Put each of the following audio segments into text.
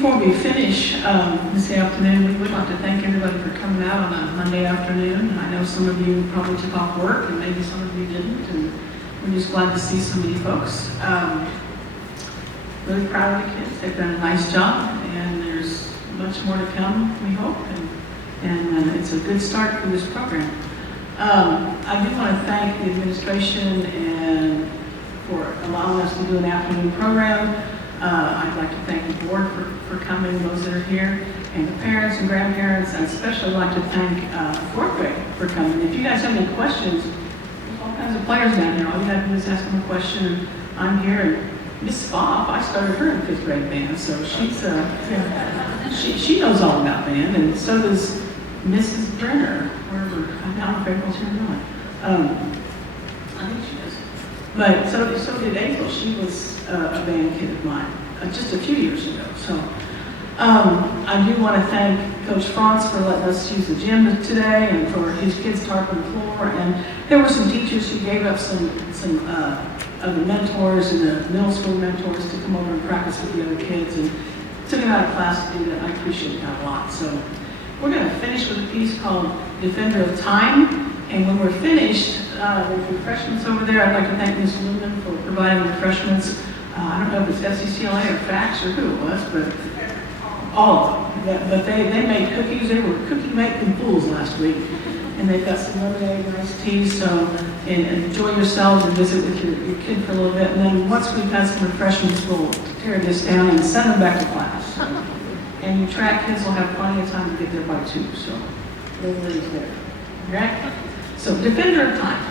Before we finish this afternoon, we would like to thank everybody for coming out on a Monday afternoon. I know some of you probably took off work and maybe some of you didn't, and we're just glad to see so many folks. Really proud of the kids. They've done a nice job, and there's much more to come, we hope, and it's a good start for this program. I do want to thank the administration and for allowing us to do an afternoon program. I'd like to thank the board for coming, those that are here, and the parents and grandparents. I'd especially like to thank fourth grade for coming. If you guys have any questions, there's all kinds of players down here. All you have to do is ask them a question, and I'm here. And Miss Spoff, I started her in fifth grade band, so she knows all about band, and so does Mrs. Brenner, wherever, I'm not afraid what's her name. I think she does. But so did April. She was a band kid of mine just a few years ago. So I do want to thank Coach Franz for letting us use the gym today and for his kids tarping the floor. And there were some teachers who gave up some of the mentors and the middle school mentors to come over and practice with the other kids, and took them out of class to do that. I appreciate that a lot. So we're going to finish with a piece called Defender of Time. And when we're finished, with refreshments over there, I'd like to thank Ms. Lumen for providing refreshments. I don't know if it's FCCLA or FACS or who it was, but all of them. But they made cookies. They were cookie-making fools last week. And they've got some lemonade and iced tea, so and enjoy yourselves and visit with your kid for a little bit. And then once we've had some refreshments, we'll tear this down and send them back to class. And your track kids will have plenty of time to get there by 2, so everybody's there. All right? So, Defender of Time.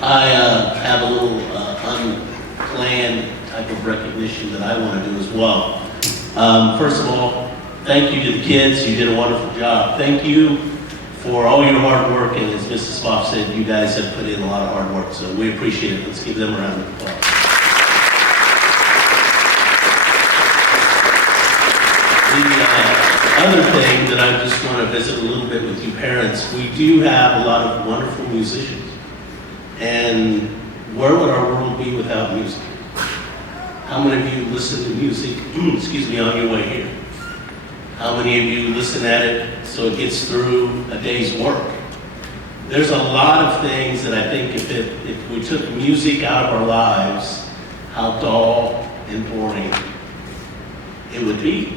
I have a little unplanned type of recognition that I want to do as well. First of all, thank you to the kids. You did a wonderful job. Thank you for all your hard work, and as Mrs. Foff said, you guys have put in a lot of hard work, so we appreciate it. Let's give them a round of applause. The other thing that I just want to visit a little bit with you parents, we do have a lot of wonderful musicians, and where would our world be without music? How many of you listen to music, excuse me, on your way here? How many of you listen at it so it gets through a day's work? There's a lot of things that I think if we took music out of our lives, how dull and boring it would be.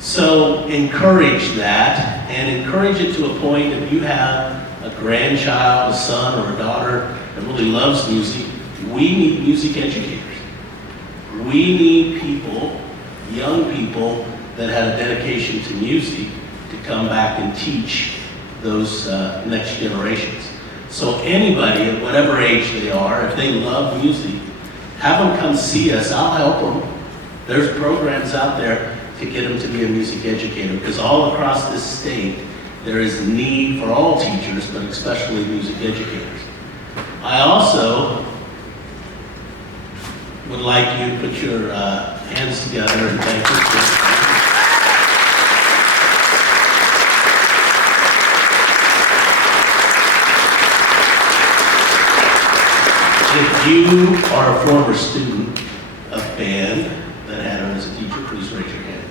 So encourage that, and encourage it to a point if you have a grandchild, a son, or a daughter that really loves music, we need music educators. We need people, young people, that had a dedication to music to come back and teach those next generations. So anybody at whatever age they are, if they love music, have them come see us. I'll help them. There's programs out there to get them to be a music educator, because all across this state there is need for all teachers, but especially music educators. I also would like you to put your hands together and thank you. If you are a former student of band that had her as a teacher, please raise your hand.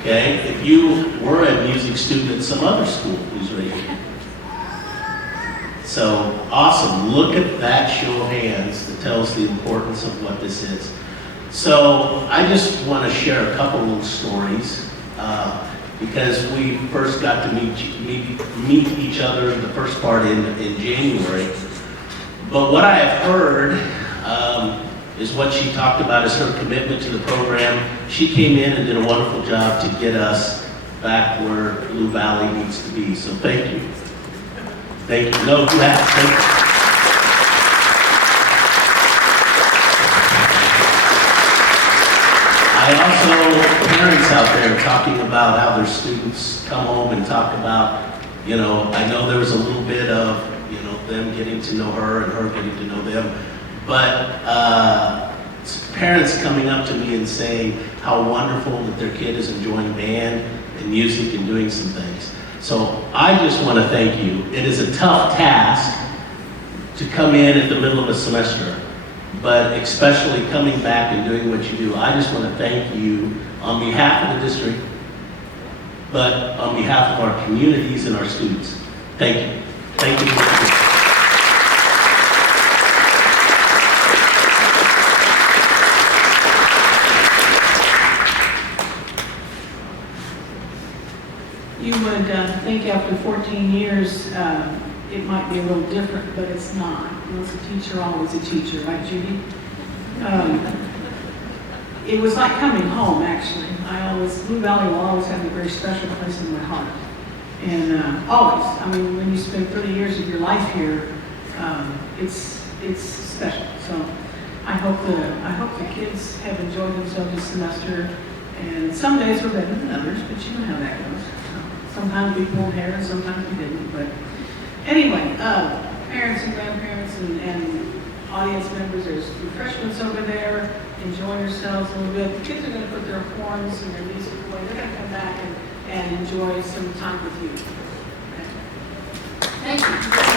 Okay, if you were a music student at some other school, please raise your hand. So, awesome. Look at that show of hands that tells the importance of what this is. So, I just want to share a couple little stories because we first got to meet each other in the first part in January. But what I have heard is what she talked about is her commitment to the program. She came in and did a wonderful job to get us back where Blue Valley needs to be. So thank you. Thank you. No, Matt, thank you. I also, parents out there talking about how their students come home and talk about, you know, I know there was a little bit of, you know, them getting to know her and her getting to know them, but parents coming up to me and saying how wonderful that their kid is enjoying band and music and doing some things. So I just want to thank you. It is a tough task to come in at the middle of a semester, but especially coming back and doing what you do. I just want to thank you on behalf of the district, but on behalf of our communities and our students. Thank you. Thank you. You would think after 14 years, it might be a little different, but it's not. Once a teacher, always a teacher, right, Judy? It was like coming home, actually. Blue Valley will always have a very special place in my heart. And always, I mean, when you spend 30 years of your life here, it's special. So I hope the kids have enjoyed themselves this semester. And some days were better than others, but you know how that goes. Sometimes we pulled hair and sometimes we didn't. But anyway, parents and grandparents and audience members, there's refreshments over there. Enjoy yourselves a little bit. The kids are going to put their horns and their music away. They're going to come back and enjoy some time with you. Okay. Thank you.